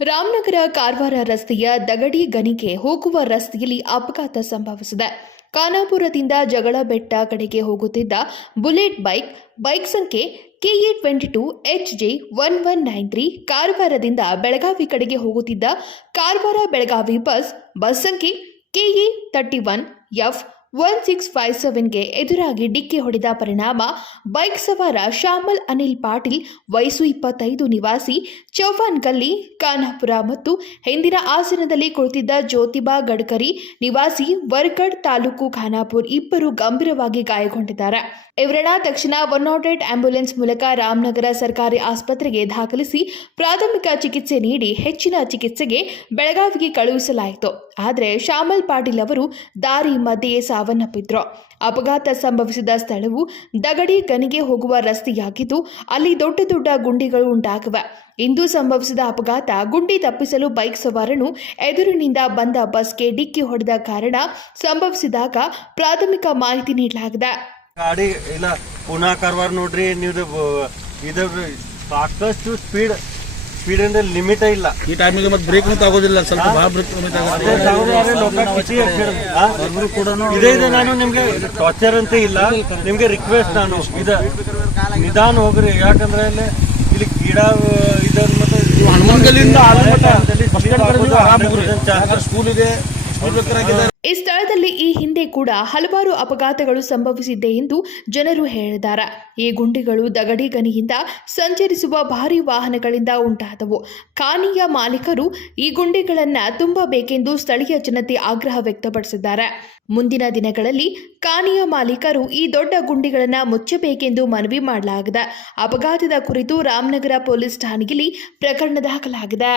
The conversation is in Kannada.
ರಾಮನಗರ ಕಾರವಾರ ರಸ್ತೆಯ ದಗಡಿ ಗಣಿಗೆ ಹೋಗುವ ರಸ್ತೆಯಲ್ಲಿ ಅಪಘಾತ ಸಂಭವಿಸಿದೆ. ಖಾನಾಪುರದಿಂದ ಜಗಳಬೆಟ್ಟ ಕಡೆಗೆ ಹೋಗುತ್ತಿದ್ದ ಬುಲೆಟ್ ಬೈಕ್ ಬೈಕ್ ಸಂಖ್ಯೆ KA twenty two H J one one nine three ಕಾರವಾರದಿಂದ Belagavi ಕಡೆಗೆ ಹೋಗುತ್ತಿದ್ದ ಕಾರವಾರ ಬೆಳಗಾವಿ ಬಸ್ ಬಸ್ ಸಂಖ್ಯೆ KA thirty one F one six five ಸೆವೆನ್ಗೆ ಎದುರಾಗಿ ಡಿಕ್ಕಿ ಹೊಡೆದ ಪರಿಣಾಮ ಬೈಕ್ ಸವಾರ ಶ್ಯಾಮಲ್ ಅನಿಲ್ ಪಾಟೀಲ್, ವಯಸ್ಸು ಇಪ್ಪತ್ತೈದು, ನಿವಾಸಿ ಚೌಹಾನ್ ಗಲ್ಲಿ, ಖಾನಾಪುರ ಮತ್ತು ಹಿಂದಿನ ಆಸನದಲ್ಲಿ ಕುಳಿತಿದ್ದ ಜ್ಯೋತಿಬಾ ಗಡ್ಕರಿ, ನಿವಾಸಿ ವರ್ಗಡ್ ತಾಲೂಕು ಖಾನಾಪುರ್ ಇಬ್ಬರು ಗಂಭೀರವಾಗಿ ಗಾಯಗೊಂಡಿದ್ದಾರೆ. ಇವರನ್ನ ತಕ್ಷಣ ಒನ್ ನಾಟ್ ಏಟ್ ಆಂಬ್ಯುಲೆನ್ಸ್ ಮೂಲಕ ರಾಮನಗರ ಸರ್ಕಾರಿ ಆಸ್ಪತ್ರೆಗೆ ದಾಖಲಿಸಿ ಪ್ರಾಥಮಿಕ ಚಿಕಿತ್ಸೆ ನೀಡಿ ಹೆಚ್ಚಿನ ಚಿಕಿತ್ಸೆಗೆ ಬೆಳಗಾವಿಗೆ ಕಳುಹಿಸಲಾಯಿತು. ಆದರೆ ಶ್ಯಾಮಲ್ ಪಾಟೀಲ್ ಅವರು ದಾರಿ ಮಧ್ಯೆಯೇ ಸಾವನ್ನಪ್ಪಿದ್ರು. ಅಪಘಾತ ಸಂಭವಿಸಿದ ಸ್ಥಳವು ದಗಡಿ ಗನಿಗೆ ಹೋಗುವ ರಸ್ತೆಯಾಗಿದ್ದು, ಅಲ್ಲಿ ದೊಡ್ಡ ದೊಡ್ಡ ಗುಂಡಿಗಳು ಉಂಟಾಗಿವೆ. ಇಂದು ಸಂಭವಿಸಿದ ಅಪಘಾತ ಗುಂಡಿ ತಪ್ಪಿಸಲು ಬೈಕ್ ಸವಾರನು ಎದುರಿನಿಂದ ಬಂದ ಬಸ್ಗೆ ಡಿಕ್ಕಿ ಹೊಡೆದ ಕಾರಣ ಸಂಭವಿಸಿದಾಗ ಪ್ರಾಥಮಿಕ ಮಾಹಿತಿ ನೀಡಲಾಗಿದೆ. ಗಾಡಿ ಇಲ್ಲ, ಪುನಃ ಕಾರವಾರ ನೋಡ್ರಿ, ನೀವು ಸಾಕಷ್ಟು ಸ್ಪೀಡ್ ಸ್ಪೀಡ್ ಅಂದ್ರೆ ಲಿಮಿಟ್ ಇಲ್ಲ. ಈ ಟೈಮಿಗೆ ಮತ್ತೆ ಬ್ರೇಕ್ ಅಂತ ಆಗೋದಿಲ್ಲ ಸ್ವಲ್ಪ ಭಾಳ ಬ್ರೇಕ್? ಇದೇ ಇದೆ ನಾನು ನಿಮ್ಗೆ ಟಾರ್ಚರ್ ಅಂತ ಇಲ್ಲ. ನಿಮ್ಗೆ ರಿಕ್ವೆಸ್ಟ್ ನಾನು ಇದ ನಿಧಾನ ಹೋಗ್ರಿ. ಯಾಕಂದ್ರೆ ಇಲ್ಲಿ ಇಲ್ಲಿ ಗಿಡ ಇದೆ ಮತ್ತೆ ಯಾಕಂದ್ರೆ ಸ್ಕೂಲ್ ಇದೆ ಈ ಸ್ಥಳದಲ್ಲಿ ಈ ಹಿಂದೆ ಕೂಡ ಹಲವಾರು ಅಪಘಾತಗಳು ಸಂಭವಿಸಿದೆ ಎಂದು ಜನರು ಹೇಳಿದ್ದಾರೆ. ಈ ಗುಂಡಿಗಳು ದಗಡಿ ಗನಿಯಿಂದ ಸಂಚರಿಸುವ ಭಾರಿ ವಾಹನಗಳಿಂದ ಉಂಟಾದವು. ಖಾನಿಯ ಮಾಲೀಕರು ಈ ಗುಂಡಿಗಳನ್ನು ತುಂಬಬೇಕೆಂದು ಸ್ಥಳೀಯ ಜನತೆ ಆಗ್ರಹ ವ್ಯಕ್ತಪಡಿಸಿದ್ದಾರೆ. ಮುಂದಿನ ದಿನಗಳಲ್ಲಿ ಖಾನಿಯ ಮಾಲೀಕರು ಈ ದೊಡ್ಡ ಗುಂಡಿಗಳನ್ನು ಮುಚ್ಚಬೇಕೆಂದು ಮನವಿ ಮಾಡಲಾಗಿದೆ. ಅಪಘಾತದ ಕುರಿತು ರಾಮನಗರ ಪೊಲೀಸ್ ಠಾಣೆಯಲ್ಲಿ ಪ್ರಕರಣ ದಾಖಲಾಗಿದೆ.